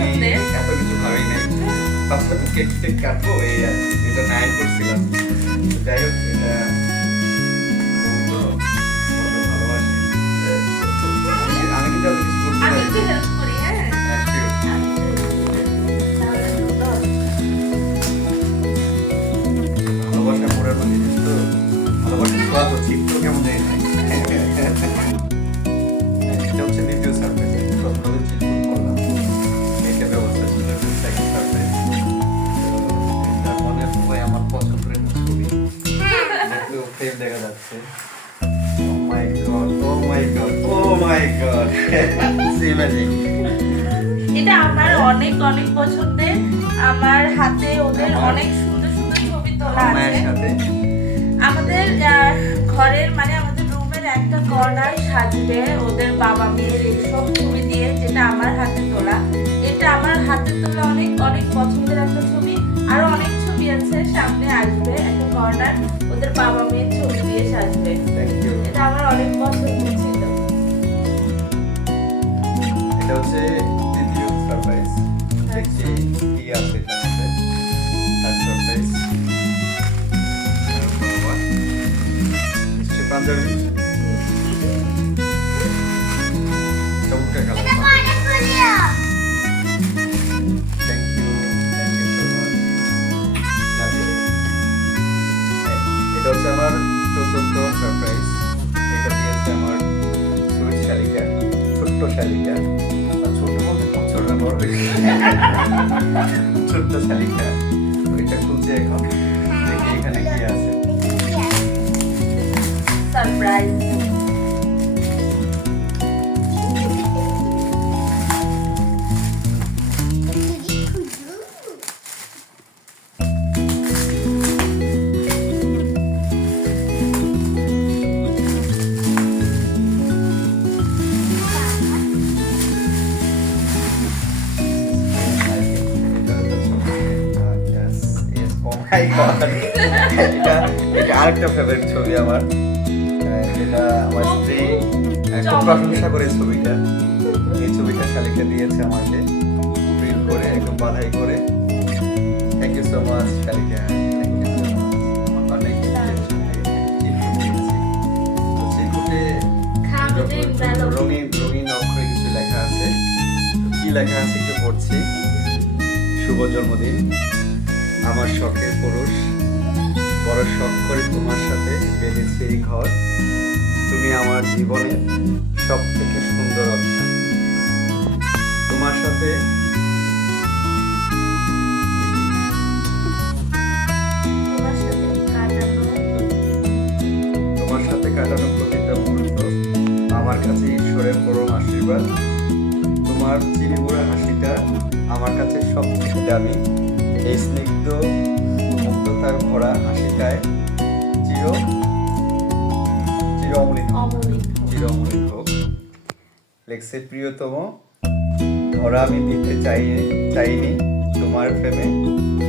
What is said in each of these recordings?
আমি এত কিছু ভাবি নাই কেক টেক কাটবো এই আর এটা নাই করছিলাম যাই হোক ফ্রেম দেখা যাচ্ছে। ও my god oh my god oh my god see magic এটা আমার অনেক অনেক পছন্দের আমার হাতে ওদের অনেক সুন্দর সুন্দর ছবি তোলা আছে। আমাদের ঘরের মানে আমাদের রুমের একটা কর্নার সাজবে ওদের বাবা মেয়ের এইসব ছবি দিয়ে যেটা আমার হাতে তোলা। এটা আমার হাতে তোলা অনেক এটা হচ্ছে দ্বিতীয় সারপ্রাইজ দেখছি কি আছে থার্ড সারপ্রাইজ পাঞ্জাবি। চমৎকার কালার এটা হচ্ছে আমার চতুর্থ সারপ্রাইজ ছোট্ট শালিকা। ছোট বলতে খুব ছোট না, বড় ছোট্ট শালিকা। ওইটা খুলছে এখন। দেখি এখানে কি আছে। সারপ্রাইজ আরেকটা ফেভারিট ছবি আমার। যেটা আমার স্ত্রী খুব প্রশংসা করে ছবিটা। এই ছবিটা শালিকা দিয়েছে আমাকে। প্রিন্ট করে একদম বাধাই করে। থ্যাংক ইউ সো মাচ শালিকা। রঙিন রঙিন অক্ষরে কিছু লেখা আছে। কি লেখা আছে একটু পড়ছি। শুভ জন্মদিন। আমার শখের পুরুষ বড় শখ করে তোমার সাথে বেঁধেছি এই ঘর। তুমি আমার জীবনের সব থেকে সুন্দর অধ্যায়। তোমার সাথে তোমার সাথে কাটানো। প্রতিটা মুহূর্ত আমার কাছে ঈশ্বরের পরম আশীর্বাদ। তোমার চিনিগুড়া হাসিটা আমার কাছে সব থেকে দামি। এই স্নিগ্ধ মুক্ততার ভরা হাসিটায় চির চির অমৃত অমূল্য চির অমৃত হোক লেখছে প্রিয়তম ধরা আমি দিতে চাই চাইনি তোমার প্রেমে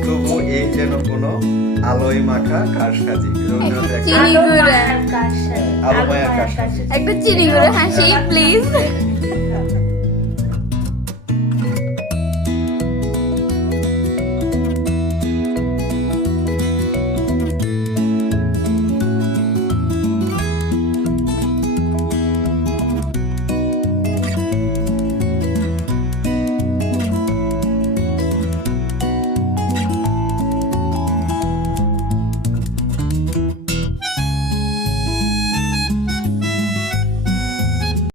তবু এই যেন কোনো আলোয় মাখা কারসাজি। আলোমায়ার আলোমায়ার কারসাজি। কারসাজি। একটা চিনি করে হাসি প্লিজ